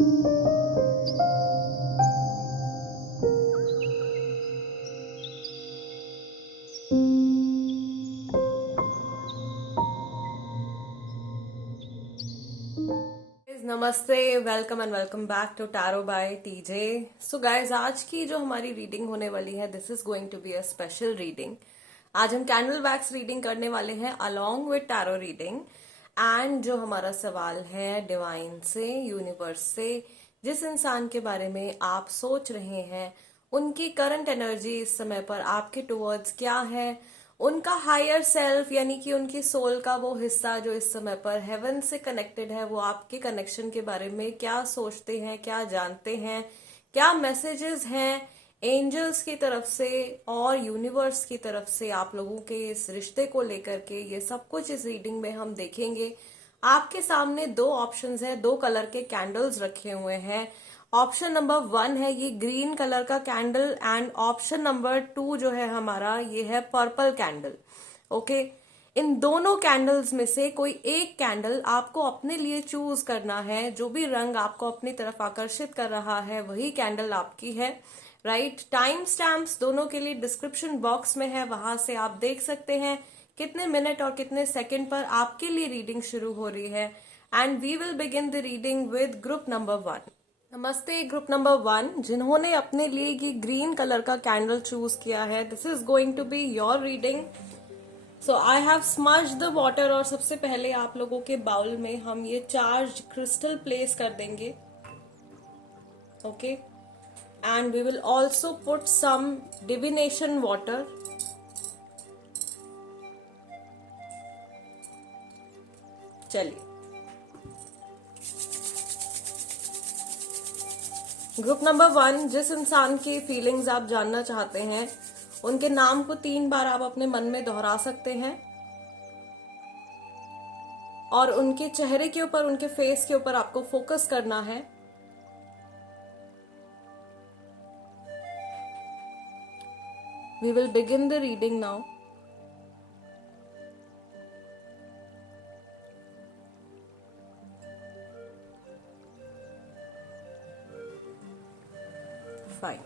नमस्ते, welcome and welcome back to tarot by TJ. So guys, आज की जो हमारी रीडिंग होने वाली है, this is going to be a special reading. आज हम कैंडल वैक्स रीडिंग करने वाले हैं along with tarot reading. And जो हमारा सवाल है डिवाइन से, यूनिवर्स से, जिस इंसान के बारे में आप सोच रहे हैं, उनकी करंट एनर्जी इस समय पर आपके टुवर्ड्स क्या है, उनका हायर सेल्फ यानी कि उनकी सोल का वो हिस्सा जो इस समय पर हेवन से कनेक्टेड है, वो आपके कनेक्शन के बारे में क्या सोचते हैं, क्या जानते हैं, क्या मैसेजेस हैं एंजल्स की तरफ से और यूनिवर्स की तरफ से आप लोगों के इस रिश्ते को लेकर के, ये सब कुछ इस रीडिंग में हम देखेंगे। आपके सामने दो ऑप्शंस हैं, दो कलर के कैंडल्स रखे हुए हैं। ऑप्शन नंबर 1 है ये ग्रीन कलर का कैंडल एंड ऑप्शन नंबर 2 जो है हमारा, ये है पर्पल कैंडल। ओके, इन दोनों कैंडल्स में से कोई एक कैंडल आपको अपने लिए चूज करना है। जो भी रंग आपको अपनी तरफ आकर्षित कर रहा है वही कैंडल आपकी है। राइट, टाइम स्टैम्प्स दोनों के लिए डिस्क्रिप्शन बॉक्स में है, वहां से आप देख सकते हैं कितने मिनट और कितने सेकंड पर आपके लिए रीडिंग शुरू हो रही है। And we will begin the reading with group number 1। नमस्ते ग्रुप नंबर 1, जिन्होंने अपने लिए ये ग्रीन कलर का कैंडल चूज किया है, this is going to be your reading. So I have smudged the water, और सबसे पहले आप लोगों के बाउल में हम ये चार्ज क्रिस्टल प्लेस कर देंगे। Okay, and we will also put some divination water. चलिए, ग्रुप नंबर 1, जिस इंसान की फीलिंग्स आप जानना चाहते हैं, उनके नाम को 3 बार आप अपने मन में दोहरा सकते हैं और उनके चेहरे के ऊपर, उनके फेस के ऊपर आपको फोकस करना है। We will begin the reading now. Fine,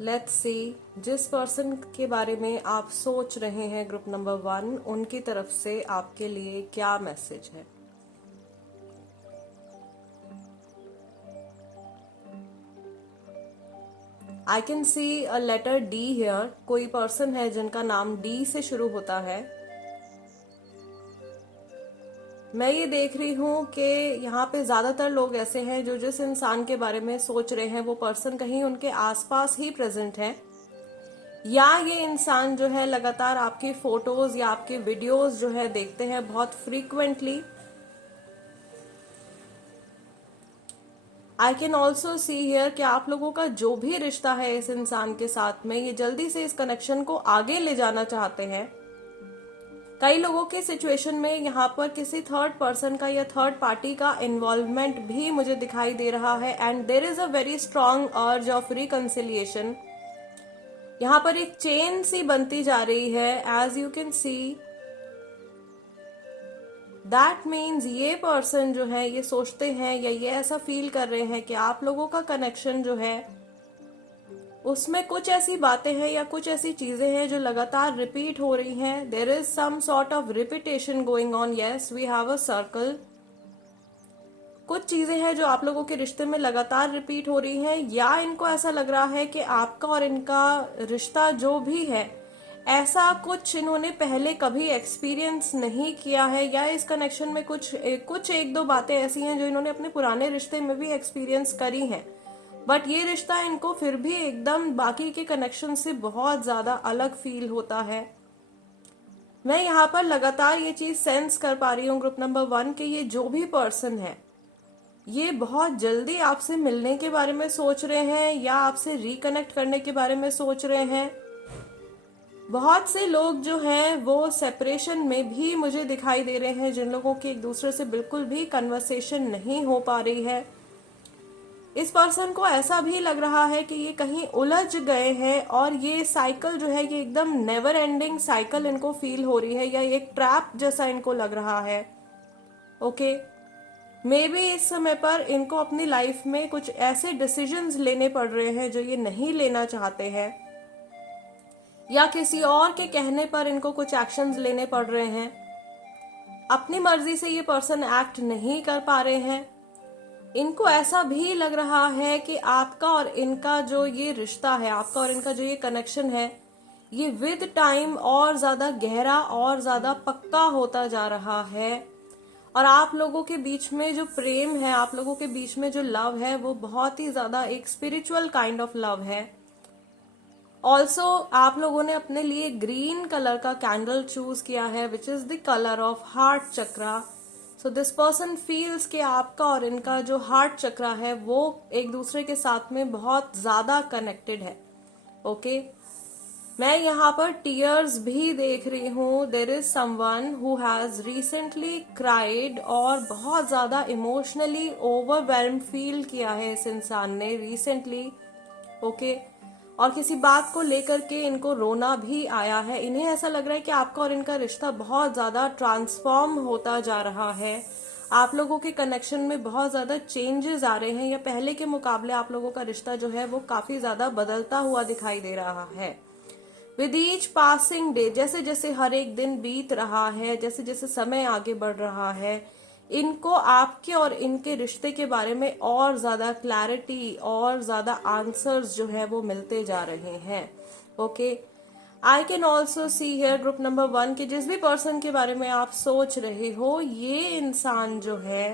let's see, जिस पर्सन के बारे में आप सोच रहे हैं ग्रुप नंबर 1, उनकी तरफ से आपके लिए क्या मैसेज है। I can see a letter D here. कोई पर्सन है जिनका नाम डी से शुरू होता है। मैं ये देख रही हूं कि यहाँ पे ज्यादातर लोग ऐसे हैं जो जिस इंसान के बारे में सोच रहे हैं वो पर्सन कहीं उनके आसपास ही प्रेजेंट है, या ये इंसान जो है लगातार आपकी फोटोज या आपके वीडियोस जो है देखते हैं बहुत frequently. I can also see here कि आप लोगों का जो भी रिश्ता है इस इंसान के साथ में, ये जल्दी से इस कनेक्शन को आगे ले जाना चाहते हैं। कई लोगों के सिचुएशन में यहाँ पर किसी थर्ड पर्सन का या थर्ड पार्टी का इन्वॉल्वमेंट भी मुझे दिखाई दे रहा है। And there is a very strong urge of reconciliation. यहाँ पर एक चेन सी बनती जा रही है, as you can see. That means ये पर्सन जो है ये सोचते हैं या ये ऐसा फील कर रहे हैं कि आप लोगों का कनेक्शन जो है उसमें कुछ ऐसी बातें हैं या कुछ ऐसी चीजें हैं जो लगातार रिपीट हो रही हैं। There is some sort of repetition going on. Yes, we have a circle. कुछ चीजें हैं जो आप लोगों के रिश्ते में लगातार रिपीट हो रही हैं, या इनको ऐसा लग रहा है कि आपका और इनका रिश्ता जो भी है, ऐसा कुछ इन्होंने पहले कभी एक्सपीरियंस नहीं किया है, या इस कनेक्शन में कुछ एक दो बातें ऐसी हैं जो इन्होंने अपने पुराने रिश्ते में भी एक्सपीरियंस करी हैं, बट ये रिश्ता इनको फिर भी एकदम बाकी के कनेक्शन से बहुत ज्यादा अलग फील होता है। मैं यहाँ पर लगातार ये चीज सेंस कर पा रही हूँ ग्रुप नंबर 1 के ये जो भी पर्सन है ये बहुत जल्दी आपसे मिलने के बारे में सोच रहे हैं या आपसे रिकनेक्ट करने के बारे में सोच रहे हैं। बहुत से लोग जो हैं वो सेपरेशन में भी मुझे दिखाई दे रहे हैं, जिन लोगों की एक दूसरे से बिल्कुल भी कन्वर्सेशन नहीं हो पा रही है। इस पर्सन को ऐसा भी लग रहा है कि ये कहीं उलझ गए हैं और ये साइकिल जो है ये एकदम नेवर एंडिंग साइकिल इनको फील हो रही है, या एक ट्रैप जैसा इनको लग रहा है। ओके, मे बी इस समय पर इनको अपनी लाइफ में कुछ ऐसे डिसीजंस लेने पड़ रहे हैं जो ये नहीं लेना चाहते हैं, या किसी और के कहने पर इनको कुछ एक्शंस लेने पड़ रहे हैं। अपनी मर्जी से ये पर्सन एक्ट नहीं कर पा रहे हैं। इनको ऐसा भी लग रहा है कि आपका और इनका जो ये रिश्ता है, आपका और इनका जो ये कनेक्शन है, ये विद टाइम और ज्यादा गहरा और ज्यादा पक्का होता जा रहा है। और आप लोगों के बीच में जो प्रेम है, आप लोगों के बीच में जो लव है, वो बहुत ही ज्यादा एक स्पिरिचुअल काइंड ऑफ लव है। ऑल्सो आप लोगों ने अपने लिए ग्रीन कलर का कैंडल चूज किया है, which is the colour of heart chakra. So this person feels कि आपका और इनका जो हार्ट चक्रा है वो एक दूसरे के साथ में बहुत ज्यादा कनेक्टेड है। ओके, मैं यहाँ पर टीयर्स भी देख रही हूँ। There is someone who has recently cried और बहुत ज्यादा इमोशनली ओवरवेल्म फील किया है इस इंसान ने रिसेंटली। ओके, और किसी बात को लेकर के इनको रोना भी आया है। इन्हें ऐसा लग रहा है कि आपका और इनका रिश्ता बहुत ज्यादा ट्रांसफॉर्म होता जा रहा है। आप लोगों के कनेक्शन में बहुत ज्यादा चेंजेस आ रहे हैं, या पहले के मुकाबले आप लोगों का रिश्ता जो है वो काफी ज्यादा बदलता हुआ दिखाई दे रहा है। विद ईच पासिंग डे, जैसे जैसे हर एक दिन बीत रहा है, जैसे जैसे समय आगे बढ़ रहा है, इनको आपके और इनके रिश्ते के बारे में और ज्यादा क्लैरिटी और ज्यादा आंसर्स जो है वो मिलते जा रहे हैं। Okay, I can also see here group number 1 कि जिस भी पर्सन के बारे में आप सोच रहे हो, ये इंसान जो है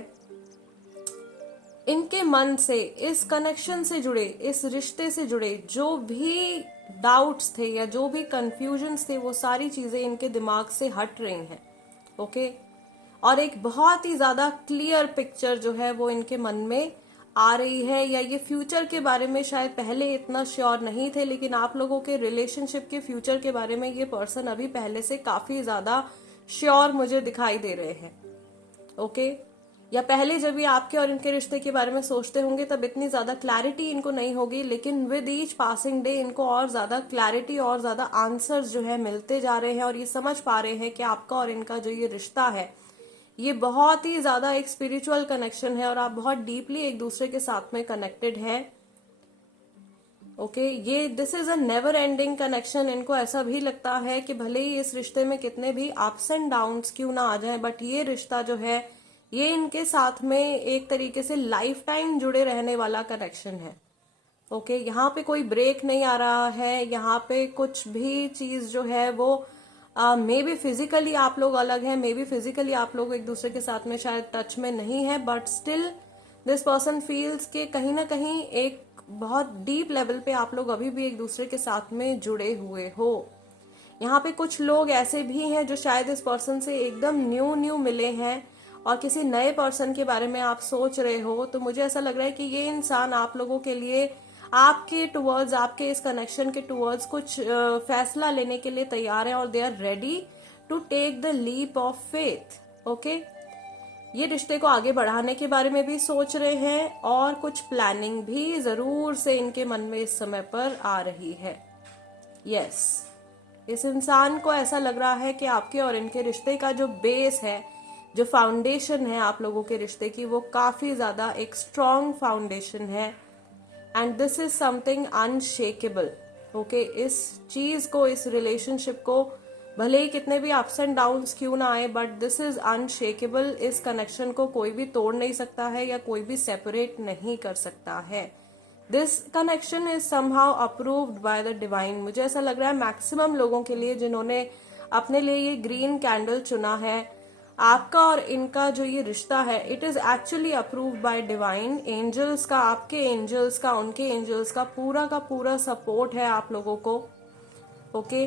इनके मन से, इस कनेक्शन से जुड़े, इस रिश्ते से जुड़े जो भी डाउट्स थे या जो भी कंफ्यूजन्स थे, वो सारी चीजें इनके दिमाग से हट रही हैं। ओके, और एक बहुत ही ज्यादा क्लियर पिक्चर जो है वो इनके मन में आ रही है। या ये फ्यूचर के बारे में शायद पहले इतना श्योर नहीं थे, लेकिन आप लोगों के रिलेशनशिप के फ्यूचर के बारे में ये पर्सन अभी पहले से काफी ज्यादा श्योर मुझे दिखाई दे रहे हैं। ओके, या पहले जब ये आपके और इनके रिश्ते के बारे में सोचते होंगे तब इतनी ज्यादा क्लैरिटी इनको नहीं होगी, लेकिन विद ईच पासिंग डे इनको और ज्यादा क्लैरिटी और ज्यादा आंसर्स जो है मिलते जा रहे हैं, और ये समझ पा रहे हैं कि आपका और इनका जो ये रिश्ता है ये बहुत ही ज्यादा एक स्पिरिचुअल कनेक्शन है, और आप बहुत डीपली एक दूसरे के साथ में कनेक्टेड हैं। ओके, ये this is a never ending connection. इनको ऐसा भी लगता है कि भले ही इस रिश्ते में कितने भी अप्स एंड डाउन्स क्यों ना आ जाएं, बट ये रिश्ता जो है ये इनके साथ में एक तरीके से लाइफ टाइम जुड़े रहने वाला कनेक्शन है। ओके, यहाँ पे कोई ब्रेक नहीं आ रहा है, यहाँ पे कुछ भी चीज जो है वो मे बी फिजिकली आप लोग अलग हैं, मे बी फिजिकली आप लोग एक दूसरे के साथ में शायद टच में नहीं है, but still this person feels के कहीं ना कहीं एक बहुत डीप लेवल पे आप लोग अभी भी एक दूसरे के साथ में जुड़े हुए हो। यहाँ पे कुछ लोग ऐसे भी हैं जो शायद इस पर्सन से एकदम न्यू मिले हैं और किसी नए पर्सन के बारे में आप सोच रहे हो, तो मुझे ऐसा लग रहा है कि ये इंसान आप लोगों के लिए, आपके टुवर्ड्स, आपके इस कनेक्शन के टुवर्ड्स कुछ फैसला लेने के लिए तैयार है, और they are ready to take the leap of faith. Okay, ये रिश्ते को आगे बढ़ाने के बारे में भी सोच रहे हैं, और कुछ प्लानिंग भी जरूर से इनके मन में इस समय पर आ रही है। यस, इस इंसान को ऐसा लग रहा है कि आपके और इनके रिश्ते का जो बेस है, जो फाउंडेशन है आप लोगों के रिश्ते की, वो काफी ज्यादा एक स्ट्रॉन्ग फाउंडेशन है, and this is something unshakeable. Okay, इस चीज को, इस रिलेशनशिप को भले ही कितने भी अप्स एंड डाउन्स क्यों ना आए, बट दिस इज अनशेकेबल। इस कनेक्शन को कोई भी तोड़ नहीं सकता है या कोई भी सेपरेट नहीं कर सकता है। This connection is somehow approved by the divine. मुझे ऐसा लग रहा है मैक्सिमम लोगों के लिए जिन्होंने अपने लिए ये ग्रीन कैंडल चुना है, आपका और इनका जो ये रिश्ता है, it is actually approved by divine. Angels का, आपके एंजल्स का, उनके एंजल्स का पूरा सपोर्ट है आप लोगों को। Okay,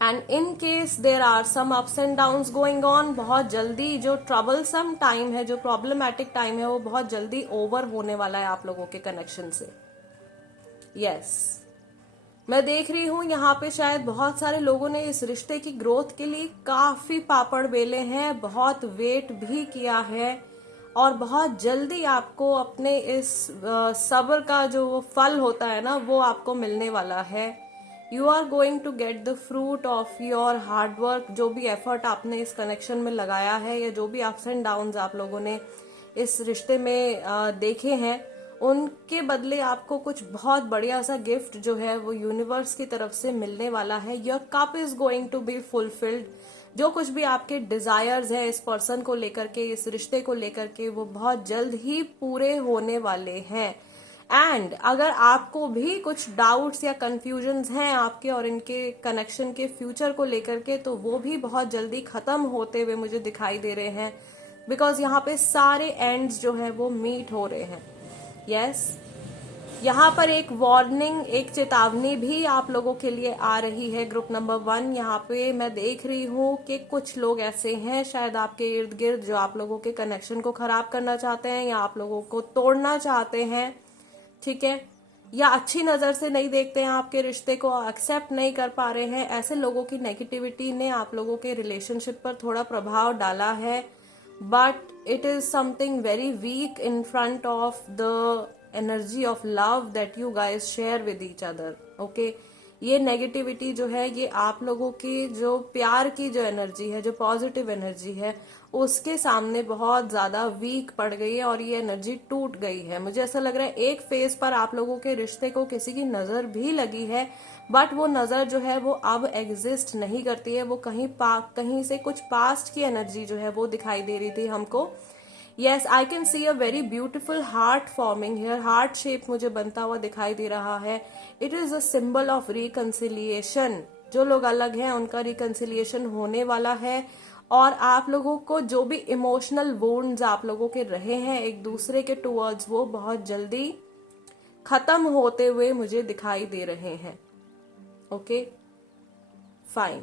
and in case there are some ups and downs going on, बहुत जल्दी जो ट्रबलसम टाइम है, जो प्रॉब्लमैटिक टाइम है, वो बहुत जल्दी ओवर होने वाला है आप लोगों के कनेक्शन से। यस, मैं देख रही हूं यहाँ पे शायद बहुत सारे लोगों ने इस रिश्ते की ग्रोथ के लिए काफी पापड़ बेले हैं, बहुत वेट भी किया है, और बहुत जल्दी आपको अपने इस सब्र का जो फल होता है ना, वो आपको मिलने वाला है। You are going to get the fruit of your hard work. जो भी एफर्ट आपने इस कनेक्शन में लगाया है, या जो भी अप्स एंड डाउन्स आप लोगों ने इस रिश्ते में देखे हैं, उनके बदले आपको कुछ बहुत बढ़िया सा गिफ्ट जो है वो यूनिवर्स की तरफ से मिलने वाला है। Your cup is going to be fulfilled. जो कुछ भी आपके डिजायर्स है इस पर्सन को लेकर के, इस रिश्ते को लेकर के, वो बहुत जल्द ही पूरे होने वाले हैं। एंड अगर आपको भी कुछ डाउट्स या कंफ्यूजन्स हैं आपके और इनके कनेक्शन के फ्यूचर को लेकर के, तो वो भी बहुत जल्दी खत्म होते हुए मुझे दिखाई दे रहे हैं, बिकॉज यहाँ पे सारे एंड्स जो है वो मीट हो रहे हैं। यस, यहाँ पर एक वार्निंग, एक चेतावनी भी आप लोगों के लिए आ रही है। ग्रुप नंबर 1, यहाँ पे मैं देख रही हूँ कि कुछ लोग ऐसे हैं शायद आपके इर्द गिर्द जो आप लोगों के कनेक्शन को खराब करना चाहते हैं या आप लोगों को तोड़ना चाहते हैं, ठीक है, या अच्छी नजर से नहीं देखते हैं, आपके रिश्ते को एक्सेप्ट नहीं कर पा रहे हैं। ऐसे लोगों की नेगेटिविटी ने आप लोगों के रिलेशनशिप पर थोड़ा प्रभाव डाला है, but it is something very weak in front of the energy of love that you guys share with each other. Okay, ये नेगेटिविटी जो है ये आप लोगों की जो प्यार की जो एनर्जी है, जो पॉजिटिव एनर्जी है, उसके सामने बहुत ज्यादा वीक पड़ गई है और ये एनर्जी टूट गई है। मुझे ऐसा लग रहा है एक फेज पर आप लोगों के रिश्ते को किसी की नजर भी लगी है, बट वो नजर जो है वो अब एग्जिस्ट नहीं करती है। वो कहीं से कुछ पास्ट की एनर्जी जो है वो दिखाई दे रही थी हमको। Yes, I can see a very beautiful heart forming here. Heart shape मुझे बनता हुआ दिखाई दे रहा है। It is a symbol of reconciliation. जो लोग अलग हैं उनका रिकंसिलिएशन होने वाला है, और आप लोगों को जो भी इमोशनल वुंड्स आप लोगों के रहे हैं एक दूसरे के टुवर्ड्स, वो बहुत जल्दी खत्म होते हुए मुझे दिखाई दे रहे हैं। ओके, फाइन,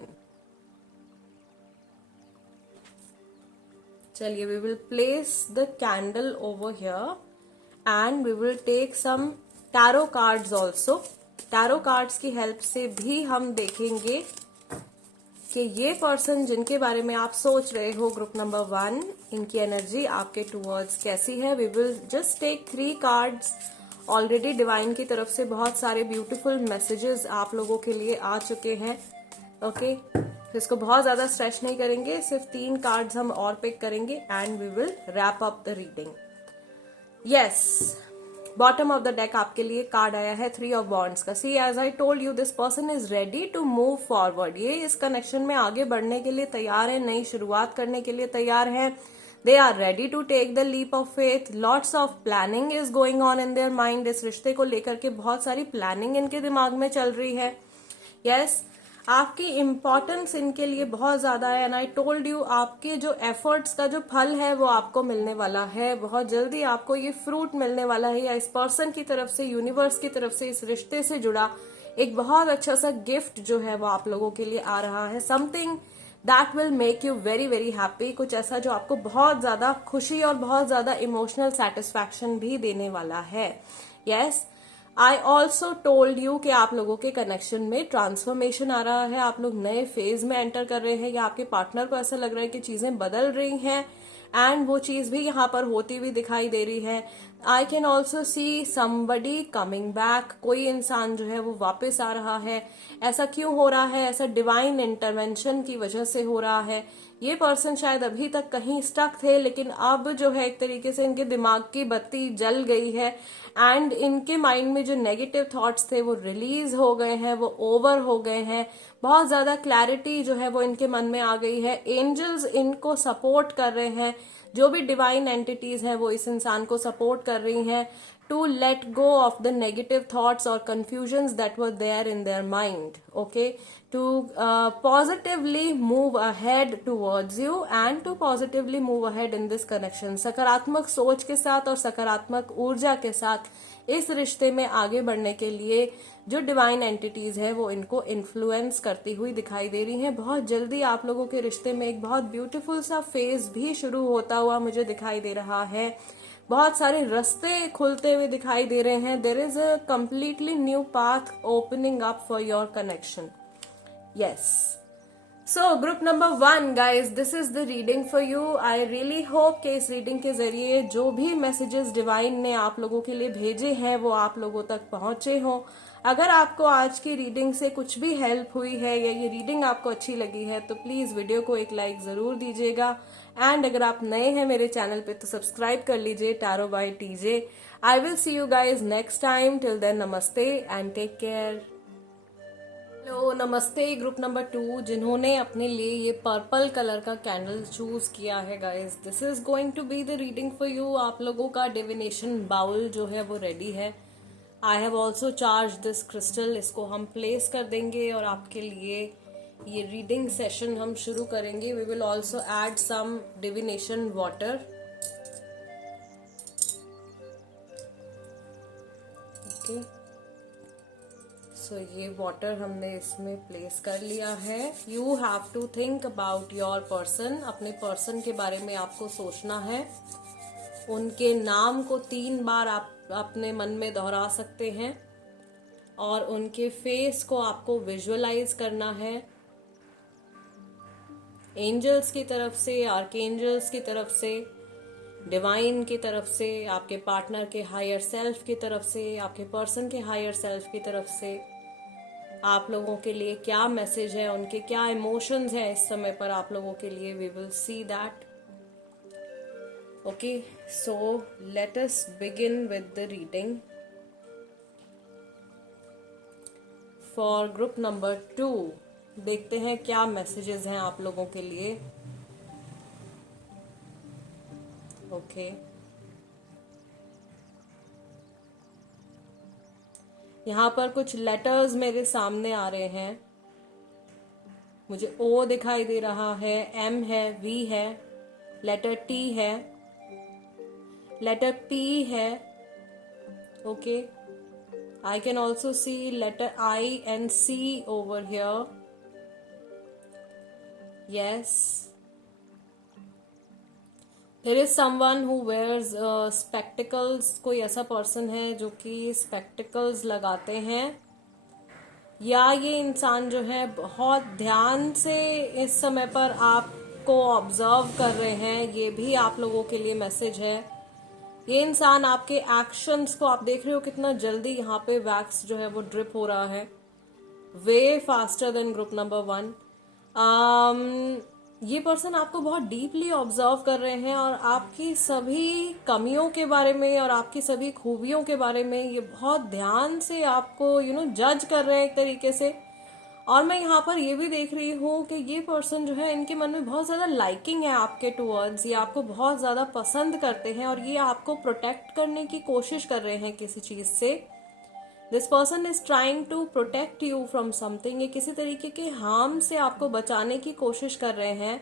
चलिए, we will place the candle over here and we will take some tarot cards also. tarot cards की हेल्प से भी हम देखेंगे कि ये पर्सन जिनके बारे में आप सोच रहे हो ग्रुप नंबर 1, इनकी एनर्जी आपके टूवर्ड्स कैसी है। We will just take 3 cards. Already divine की तरफ से बहुत सारे ब्यूटीफुल मैसेजेस आप लोगों के लिए आ चुके हैं। ओके, इसको बहुत ज्यादा स्ट्रेच नहीं करेंगे, सिर्फ 3 कार्ड्स हम और पिक करेंगे and we will wrap up the reading. Yes, bottom of the deck आपके लिए कार्ड आया है 3 ऑफ वॉन्ड्स का। See, as I told you, this person is ready to move forward. ये इस कनेक्शन में आगे बढ़ने के लिए तैयार है, नई शुरुआत करने के लिए तैयार है। They are ready to take the leap of faith. Lots of planning is going on in their mind. इस रिश्ते को लेकर के बहुत सारी प्लानिंग इनके दिमाग में चल रही है। यस, आपकी इम्पोर्टेंस इनके लिए बहुत ज्यादा है। एंड आई टोल्ड यू, आपके जो एफर्ट्स का जो फल है वो आपको मिलने वाला है। बहुत जल्दी आपको ये फ्रूट मिलने वाला है, या इस पर्सन की तरफ से, यूनिवर्स की तरफ से इस रिश्ते से जुड़ा एक बहुत अच्छा सा गिफ्ट जो है वो आप लोगों के लिए आ रहा है। Something that will make you very very happy. कुछ ऐसा जो आपको बहुत ज्यादा खुशी और बहुत ज्यादा इमोशनल सेटिस्फैक्शन भी देने वाला है। Yes, I also told you कि आप लोगों के कनेक्शन में ट्रांसफॉर्मेशन आ रहा है। आप लोग नए फेज में एंटर कर रहे हैं, या आपके पार्टनर को ऐसा लग रहा है कि चीजें बदल रही हैं, एंड वो चीज भी यहाँ पर होती हुई दिखाई दे रही है। I can also see somebody coming back. कोई इंसान जो है वो वापस आ रहा है। ऐसा क्यों हो रहा है? ऐसा डिवाइन इंटरवेंशन की वजह से हो रहा है। ये पर्सन शायद अभी तक कहीं स्टक थे, लेकिन अब जो है एक तरीके से इनके दिमाग की बत्ती जल गई है, एंड इनके माइंड में जो नेगेटिव थॉट्स थे वो रिलीज हो गए हैं, वो ओवर हो गए हैं। बहुत ज्यादा क्लैरिटी जो है वो इनके मन में आ गई है। एंजल्स इनको सपोर्ट कर रहे हैं। जो भी डिवाइन एंटिटीज हैं वो इस इंसान को सपोर्ट कर रही हैं to let go of the negative thoughts or confusions that were there in their mind. Okay, to positively move ahead towards you and to positively move ahead in this connection. सकारात्मक सोच के साथ और सकारात्मक ऊर्जा के साथ इस रिश्ते में आगे बढ़ने के लिए जो डिवाइन एंटिटीज है वो इनको इन्फ्लुएंस करती हुई दिखाई दे रही हैं। बहुत जल्दी आप लोगों के रिश्ते में एक बहुत ब्यूटीफुल सा फेज भी शुरू होता हुआ मुझे दिखाई दे रहा है। बहुत सारे रास्ते खुलते हुए दिखाई दे रहे हैं। There is a completely new path opening up for your connection. Yes, so group number 1 guys, this is the reading for you. I really hope कि इस रीडिंग के जरिए जो भी मैसेजेस डिवाइन ने आप लोगों के लिए भेजे हैं वो आप लोगों तक पहुंचे हों। अगर आपको आज की रीडिंग से कुछ भी हेल्प हुई है या ये रीडिंग आपको अच्छी लगी है तो प्लीज वीडियो को एक लाइक जरूर दीजिएगा एंड अगर आप नए हैं मेरे चैनल पे तो सब्सक्राइब कर लीजिए tarot by TJ. I will see you guys next time. Till then नमस्ते एंड टेक केयर। हेलो, नमस्ते ग्रुप नंबर 2 जिन्होंने अपने लिए ये पर्पल कलर का कैंडल चूज किया है guys, this is going to be the reading for you. आप लोगों का डिविनेशन बाउल जो है वो रेडी है। I have also charge this crystal, इसको हम प्लेस कर देंगे और आपके लिए ये रीडिंग सेशन हम शुरू करेंगे। We will also add some divination water. Okay, so ये वाटर हमने इसमें प्लेस कर लिया है। You have to think about your person. अपने पर्सन के बारे में आपको सोचना है। उनके नाम को 3 बार आप अपने मन में दोहरा सकते हैं और उनके फेस को आपको विजुअलाइज करना है। एंजल्स की तरफ से, आर्कएंजल्स की तरफ से, डिवाइन की तरफ से, आपके पार्टनर के हायर सेल्फ की तरफ से, आपके पर्सन के हायर सेल्फ की तरफ से आप लोगों के लिए क्या मैसेज है, उनके क्या इमोशंस हैं इस समय पर आप लोगों के लिए। We will see that. Okay, so let us begin with the reading for group number 2। देखते हैं क्या मैसेजेस हैं आप लोगों के लिए। ओके, यहाँ पर कुछ लेटर्स मेरे सामने आ रहे हैं। मुझे ओ दिखाई दे रहा है, एम है, वी है, लेटर टी है, लेटर पी है। Okay, I can also see letter I and C over here. Yes. There is someone who wears spectacles. कोई ऐसा पर्सन है जो कि spectacles लगाते हैं, या ये इंसान जो है बहुत ध्यान से इस समय पर आपको ऑब्जर्व कर रहे हैं। ये भी आप लोगों के लिए मैसेज है। ये इंसान आपके एक्शंस को, आप देख रहे हो कितना जल्दी यहाँ पे वैक्स जो है वो ड्रिप हो रहा है, way faster than group number 1। ये पर्सन आपको बहुत डीपली ऑब्जर्व कर रहे हैं और आपकी सभी कमियों के बारे में और आपकी सभी खूबियों के बारे में ये बहुत ध्यान से आपको जज कर रहे हैं एक तरीके से। और मैं यहाँ पर ये भी देख रही हूँ कि ये पर्सन जो है, इनके मन में बहुत ज़्यादा लाइकिंग है आपके टूवर्ड्स। ये आपको बहुत ज़्यादा पसंद करते हैं और ये आपको प्रोटेक्ट करने की कोशिश कर रहे हैं किसी चीज़ से। This person is trying to protect you from something. ये किसी तरीके के हार्म से आपको बचाने की कोशिश कर रहे हैं,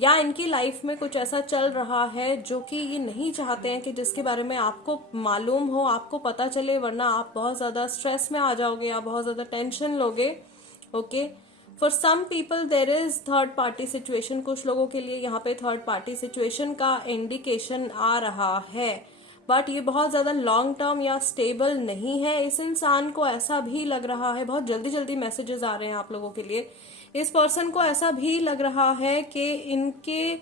या इनकी लाइफ में कुछ ऐसा चल रहा है जो कि ये नहीं चाहते हैं कि जिसके बारे में आपको मालूम हो, आपको पता चले, वरना आप बहुत ज़्यादा स्ट्रेस में आ जाओगे, आप बहुत ज़्यादा टेंशन लोगे। Okay, for some people there is third party situation. कुछ लोगों के लिए यहाँ पे थर्ड पार्टी सिचुएशन का इंडिकेशन आ रहा है, बट ये बहुत ज्यादा लॉन्ग टर्म या स्टेबल नहीं है। इस इंसान को ऐसा भी लग रहा है, बहुत जल्दी जल्दी मैसेजेस आ रहे हैं आप लोगों के लिए। इस पर्सन को ऐसा भी लग रहा है कि इनके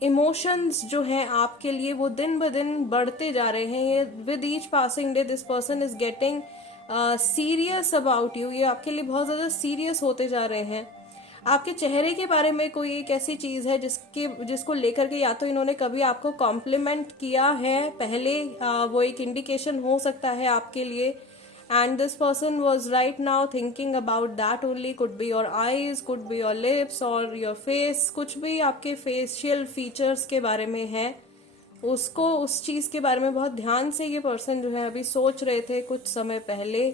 इमोशंस जो हैं आपके लिए वो दिन ब दिन बढ़ते जा रहे हैं। ये with each passing day this person is getting serious about you. ये आपके लिए बहुत ज्यादा सीरियस होते जा रहे हैं। आपके चेहरे के बारे में कोई एक ऐसी चीज है जिसको लेकर के या तो इन्होंने कभी आपको कॉम्प्लीमेंट किया है पहले, वो एक इंडिकेशन हो सकता है आपके लिए। And this person was right now thinking about that only. Could be your eyes, could be your lips और योर फेस। कुछ भी आपके फेशियल फीचर्स के बारे में है, उसको, उस चीज के बारे में बहुत ध्यान से ये पर्सन जो है अभी सोच रहे थे कुछ समय पहले,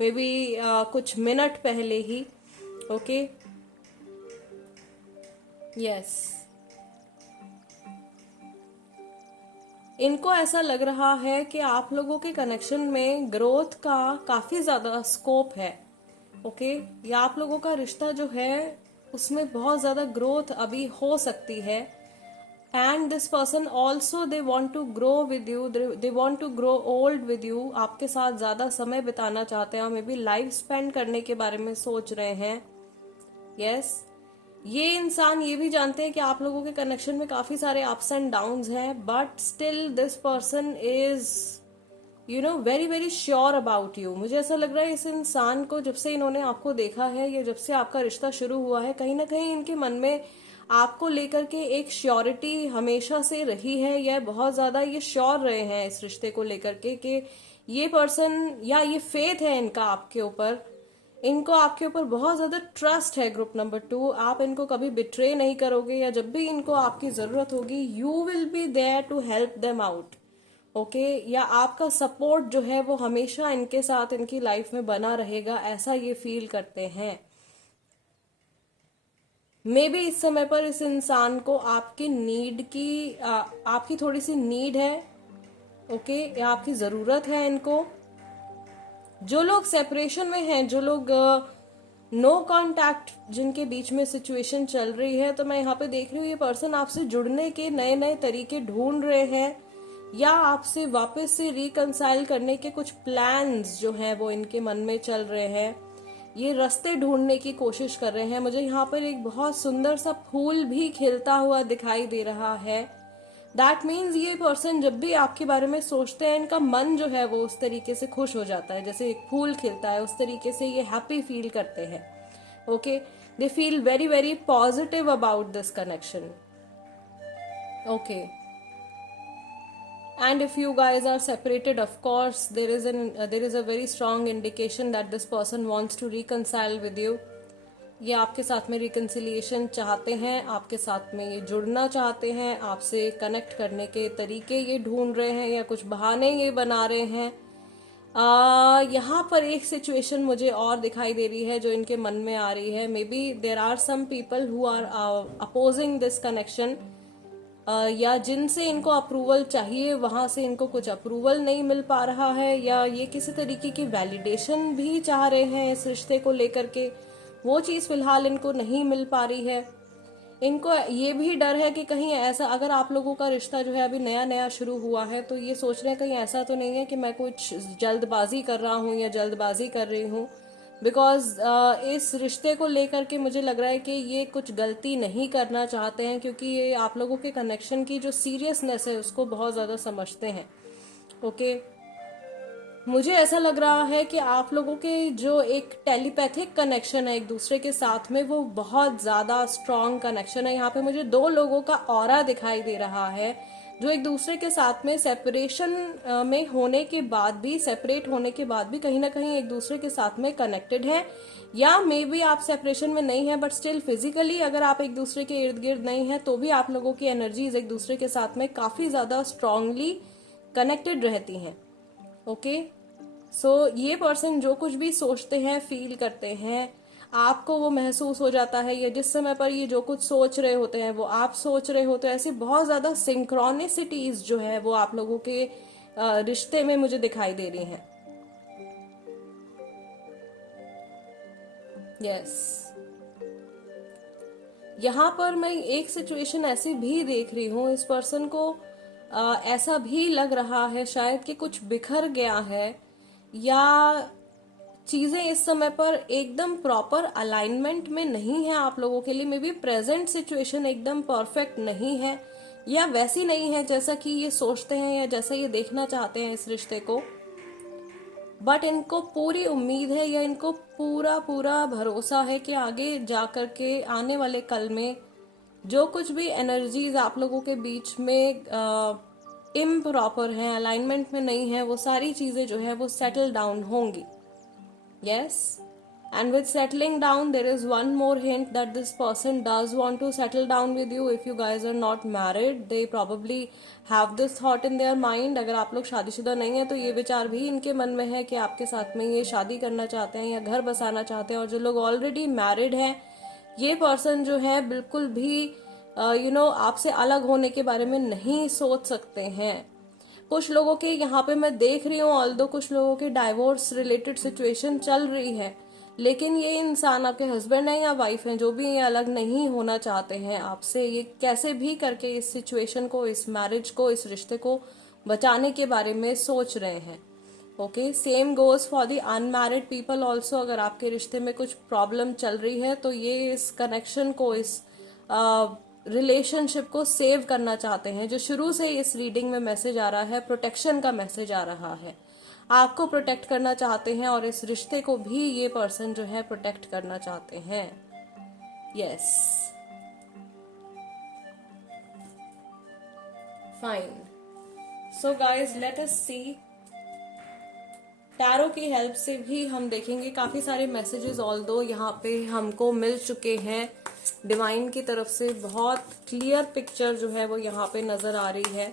मे बी कुछ मिनट पहले ही। ओके, यस, इनको ऐसा लग रहा है कि आप लोगों के कनेक्शन में ग्रोथ का काफी ज्यादा स्कोप है। ओके, या आप लोगों का रिश्ता जो है उसमें बहुत ज्यादा ग्रोथ अभी हो सकती है। And this person also they want to grow with you, they want to grow old with you. आपके साथ ज्यादा समय बिताना चाहते हैं और मे बी लाइफ स्पेंड करने के बारे में सोच रहे हैं। यस, ये इंसान ये भी जानते हैं कि आप लोगों के कनेक्शन में काफी सारे अप्स एंड डाउन्स हैं, but still this person is very very sure about you. मुझे ऐसा लग रहा है इस इंसान को जब से इन्होंने आपको देखा है या जब से आपका रिश्ता शुरू हुआ है, कहीं ना कहीं इनके मन में आपको लेकर के एक श्योरिटी हमेशा से रही है, या बहुत ज्यादा ये श्योर रहे हैं इस रिश्ते को लेकर के कि ये पर्सन, या ये फेथ है इनका आपके ऊपर, इनको आपके ऊपर बहुत ज्यादा ट्रस्ट है। ग्रुप नंबर 2, आप इनको कभी बिट्रे नहीं करोगे, या जब भी इनको आपकी जरूरत होगी you will be there to help them out. Okay, या आपका सपोर्ट जो है वो हमेशा इनके साथ इनकी लाइफ में बना रहेगा, ऐसा ये फील करते हैं। मे बी इस समय पर इस इंसान को आपकी नीड की आपकी थोड़ी सी नीड है, ओके, या आपकी जरूरत है इनको। जो लोग सेपरेशन में हैं, जो लोग नो कांटेक्ट जिनके बीच में सिचुएशन चल रही है, तो मैं यहाँ पे देख रही हूँ ये पर्सन आपसे जुड़ने के नए नए तरीके ढूंढ रहे हैं, या आपसे वापस से रिकंसाइल करने के कुछ प्लान्स जो हैं वो इनके मन में चल रहे हैं। ये रास्ते ढूंढने की कोशिश कर रहे हैं। मुझे यहाँ पर एक बहुत सुंदर सा फूल भी खिलता हुआ दिखाई दे रहा है। दैट मीन्स ये पर्सन जब भी आपके बारे में सोचते हैं, इनका मन जो है वो उस तरीके से खुश हो जाता है, जैसे एक फूल खिलता है उस तरीके से ये हैप्पी फील करते हैं। Okay, they feel very very positive about this connection. Okay, and if you guys are separated, of course there is a very strong indication that this person wants to reconcile with you. ये आपके साथ में reconciliation चाहते हैं, आपके साथ में ये जुड़ना चाहते हैं, आपसे कनेक्ट करने के तरीके ये ढूंढ रहे हैं, या कुछ बहाने ये बना रहे हैं। यहाँ पर एक सिचुएशन मुझे और दिखाई दे रही है जो इनके मन में आ रही है। Maybe there are some people who are opposing this connection, या जिनसे इनको अप्रूवल चाहिए वहां से इनको कुछ अप्रूवल नहीं मिल पा रहा है, या ये किसी तरीके की वैलिडेशन भी चाह रहे हैं इस रिश्ते को लेकर के, वो चीज फिलहाल इनको नहीं मिल पा रही है। इनको ये भी डर है कि कहीं ऐसा, अगर आप लोगों का रिश्ता जो है अभी नया नया शुरू हुआ है, तो ये सोच रहे हैं कहीं ऐसा तो नहीं है कि मैं कुछ जल्दबाजी कर रहा हूँ या जल्दबाजी कर रही हूँ। बिकॉज इस रिश्ते को लेकर के मुझे लग रहा है कि ये कुछ गलती नहीं करना चाहते हैं, क्योंकि ये आप लोगों के कनेक्शन की जो सीरियसनेस है उसको बहुत ज्यादा समझते हैं। ओके, मुझे ऐसा लग रहा है कि आप लोगों के जो एक टेलीपैथिक कनेक्शन है एक दूसरे के साथ में, वो बहुत ज्यादा स्ट्रॉन्ग कनेक्शन है। यहाँ पे मुझे 2 लोगों का ऑरा दिखाई दे रहा है जो एक दूसरे के साथ में सेपरेशन में होने के बाद भी, सेपरेट होने के बाद भी कहीं ना कहीं एक दूसरे के साथ में कनेक्टेड है। या मे बी आप सेपरेशन में नहीं है, बट स्टिल फिजिकली अगर आप एक दूसरे के इर्द गिर्द नहीं है, तो भी आप लोगों की एनर्जीज एक दूसरे के साथ में काफी ज्यादा स्ट्रांगली कनेक्टेड रहती हैं। ओके, सो ये पर्सन जो कुछ भी सोचते हैं, फील करते हैं, आपको वो महसूस हो जाता है, या जिस समय पर ये जो कुछ सोच रहे होते हैं वो आप सोच रहे होते हैं। ऐसी बहुत ज्यादा सिंक्रोनिसिटीज जो है वो आप लोगों के रिश्ते में मुझे दिखाई दे रही हैं। यस, यहाँ पर मैं एक सिचुएशन ऐसी भी देख रही हूँ, इस पर्सन को ऐसा भी लग रहा है शायद कि कुछ बिखर गया है, या चीजें इस समय पर एकदम प्रॉपर अलाइनमेंट में नहीं है आप लोगों के लिए। मे बी प्रेजेंट सिचुएशन एकदम परफेक्ट नहीं है, या वैसी नहीं है जैसा कि ये सोचते हैं या जैसा ये देखना चाहते हैं इस रिश्ते को। बट इनको पूरी उम्मीद है, या इनको पूरा पूरा भरोसा है कि आगे जाकर के आने वाले कल में जो कुछ भी एनर्जीज आप लोगों के बीच में इम्प्रॉपर हैं, अलाइनमेंट में नहीं है, वो सारी चीजें जो है वो सेटल डाउन होंगी। Yes, and with settling down there is one more hint that this person does want to settle down with you. If you guys are not married, they probably have this thought in their mind. अगर आप लोग शादीशुदा नहीं है तो ये विचार भी इनके मन में है कि आपके साथ में ये शादी करना चाहते हैं या घर बसाना चाहते हैं। और जो लोग ऑलरेडी मैरिड हैं, ये पर्सन जो है बिल्कुल भी आपसे अलग होने के बारे में नहीं सोच सकते हैं। कुछ लोगों के यहाँ पे मैं देख रही हूँ, ऑल्दो कुछ लोगों के डाइवोर्स रिलेटेड सिचुएशन चल रही है, लेकिन ये इंसान आपके हस्बैंड है या वाइफ है, जो भी ये अलग नहीं होना चाहते हैं आपसे। ये कैसे भी करके इस सिचुएशन को, इस मैरिज को, इस रिश्ते को बचाने के बारे में सोच रहे हैं। Okay, same goes for the unmarried people also. अगर आपके रिश्ते में कुछ प्रॉब्लम चल रही है तो ये इस कनेक्शन को, इस रिलेशनशिप को सेव करना चाहते हैं। जो शुरू से इस रीडिंग में मैसेज आ रहा है, प्रोटेक्शन का मैसेज आ रहा है। आपको प्रोटेक्ट करना चाहते हैं और इस रिश्ते को भी ये पर्सन जो है प्रोटेक्ट करना चाहते हैं। Yes, fine. So guys let us see. Tarot की हेल्प से भी हम देखेंगे काफी सारे मैसेजेस ऑल दो यहाँ पे हमको मिल चुके हैं डिवाइन की तरफ से. बहुत क्लियर पिक्चर जो है वो यहाँ पे नजर आ रही है.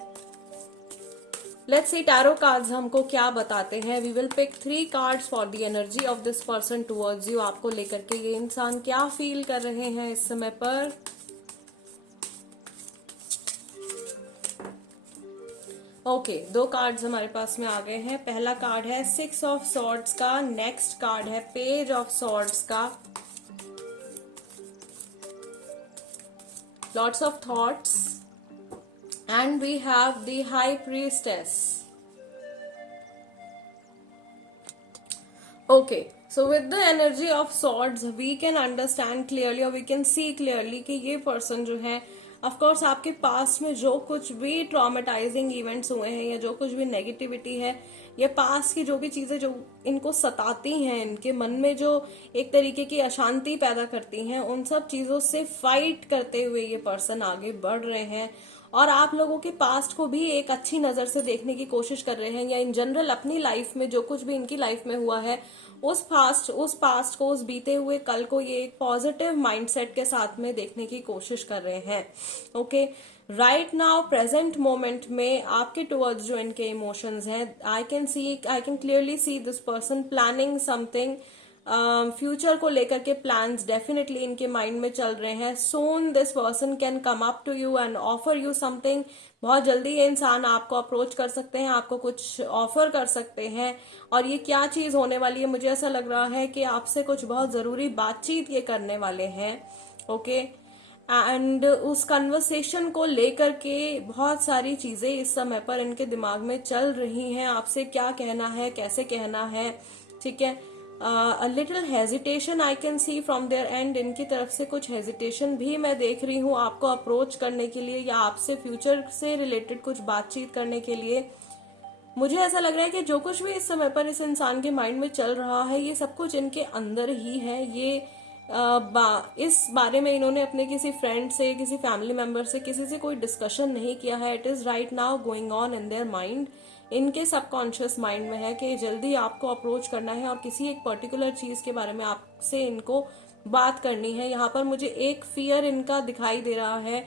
लेट्स सी टैरो कार्ड्स हमको क्या बताते हैं. We will pick 3 cards for the energy of this person towards you. आपको लेकर के ये इंसान क्या फील कर रहे हैं इस समय पर. ओके, 2 कार्ड्स हमारे पास में आ गए हैं. पहला कार्ड है 6 ऑफ सॉर्ड्स का. नेक्स्ट कार्ड है पेज ऑफ सॉर्ड्स का. Lots of thoughts and we have the high priestess. Okay, so with the energy of swords we can understand clearly or we can see clearly कि ये person जो है of course आपके past में जो कुछ भी ट्रॉमेटाइजिंग इवेंट्स हुए हैं या जो कुछ भी नेगेटिविटी है या पास्ट की जो भी चीजें जो इनको सताती हैं, इनके मन में जो एक तरीके की अशांति पैदा करती हैं, उन सब चीजों से फाइट करते हुए ये पर्सन आगे बढ़ रहे हैं और आप लोगों के पास्ट को भी एक अच्छी नजर से देखने की कोशिश कर रहे हैं या इन जनरल अपनी लाइफ में जो कुछ भी इनकी लाइफ में हुआ है उस पास्ट को, उस बीते हुए कल को ये एक पॉजिटिव माइंडसेट के साथ में देखने की कोशिश कर रहे हैं. Okay, right now present moment में आपके टुवर्ड्स जो इनके इमोशंस हैं, I can clearly see this person planning something. Future को लेकर के प्लान्स डेफिनेटली इनके माइंड में चल रहे हैं. Soon this person can come up to you and offer you something. बहुत जल्दी ये इंसान आपको अप्रोच कर सकते हैं, आपको कुछ ऑफर कर सकते हैं. और ये क्या चीज होने वाली है, मुझे ऐसा लग रहा है कि आपसे कुछ बहुत जरूरी बातचीत ये करने वाले हैं. ओके, एंड उस कन्वर्सेशन को लेकर के बहुत सारी चीजें इस समय पर इनके दिमाग में चल रही हैं. आपसे क्या कहना है, कैसे कहना है. ठीक है, a little hesitation I can see from their end. इनकी तरफ से कुछ हेजिटेशन भी मैं देख रही हूँ आपको अप्रोच करने के लिए या आपसे फ्यूचर से रिलेटेड कुछ बातचीत करने के लिए. मुझे ऐसा लग रहा है कि जो कुछ भी इस समय पर इस इंसान के माइंड में चल रहा है ये सब कुछ इनके अंदर ही है. ये इस बारे में इन्होंने अपने किसी फ्रेंड से, किसी फैमिली मेंबर से, किसी से कोई डिस्कशन नहीं किया है. It is right now going on in their mind. इनके सबकॉन्शियस माइंड में है कि जल्दी आपको अप्रोच करना है और किसी एक पर्टिकुलर चीज के बारे में आपसे इनको बात करनी है. यहाँ पर मुझे एक फियर इनका दिखाई दे रहा है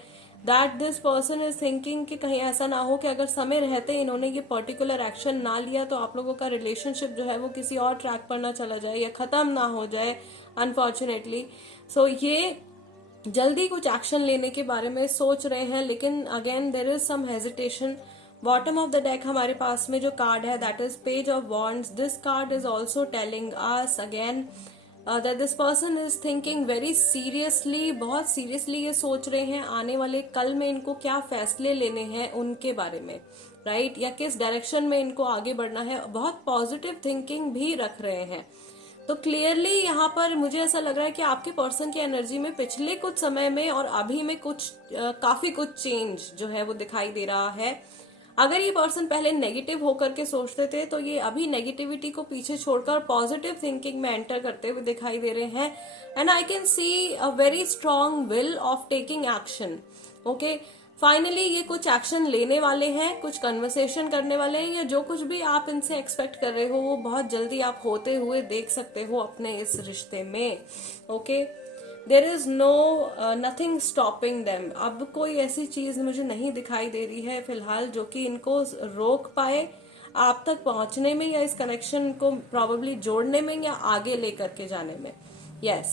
that this person is thinking कि कहीं ऐसा ना हो कि अगर समय रहते इन्होंने ये पर्टिकुलर एक्शन ना लिया तो आप लोगों का रिलेशनशिप जो है वो किसी और ट्रैक पर ना चला जाए या खत्म ना हो जाए अनफॉर्चुनेटली. सो ये जल्दी कुछ एक्शन लेने के बारे में सोच रहे हैं, लेकिन again there is some hesitation. Bottom of the deck हमारे पास में जो कार्ड है that is page of wands. This card is also telling us again that this person is thinking very seriously. बहुत सीरियसली ये सोच रहे हैं आने वाले कल में इनको क्या फैसले लेने हैं उनके बारे में, राइट, या किस डायरेक्शन में इनको आगे बढ़ना है. बहुत पॉजिटिव थिंकिंग भी रख रहे हैं. तो क्लियरली यहाँ पर मुझे ऐसा लग रहा है कि आपके पर्सन की एनर्जी में पिछले कुछ समय में और अभी में कुछ काफी कुछ चेंज जो है वो दिखाई दे रहा है. अगर ये पर्सन पहले नेगेटिव होकर के सोचते थे तो ये अभी नेगेटिविटी को पीछे छोड़कर पॉजिटिव थिंकिंग में एंटर करते हुए दिखाई दे रहे हैं. And I can see a very strong will of taking action. Okay, finally ये कुछ एक्शन लेने वाले हैं, कुछ कन्वर्सेशन करने वाले हैं, या जो कुछ भी आप इनसे एक्सपेक्ट कर रहे हो वो बहुत जल्दी आप होते हुए देख सकते हो अपने इस रिश्ते में. Okay, there is no nothing stopping them. अब कोई ऐसी चीज मुझे नहीं दिखाई दे रही है फिलहाल जो कि इनको रोक पाए आप तक पहुंचने में या इस कनेक्शन को प्रॉबेबली जोड़ने में या आगे लेकर के जाने में. Yes,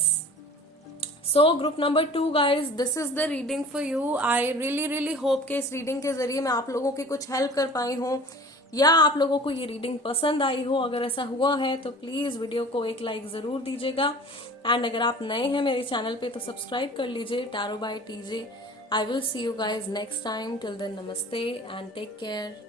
so group number 2 guys, this is the reading for you. I really hope कि इस रीडिंग के जरिए मैं आप लोगों की कुछ हेल्प कर पाई हूँ या आप लोगों को ये रीडिंग पसंद आई हो. अगर ऐसा हुआ है तो प्लीज वीडियो को एक लाइक जरूर दीजिएगा. एंड अगर आप नए हैं मेरे चैनल पे तो सब्सक्राइब कर लीजिए, tarot by TJ. I will see you guys next time. Till then नमस्ते एंड टेक केयर.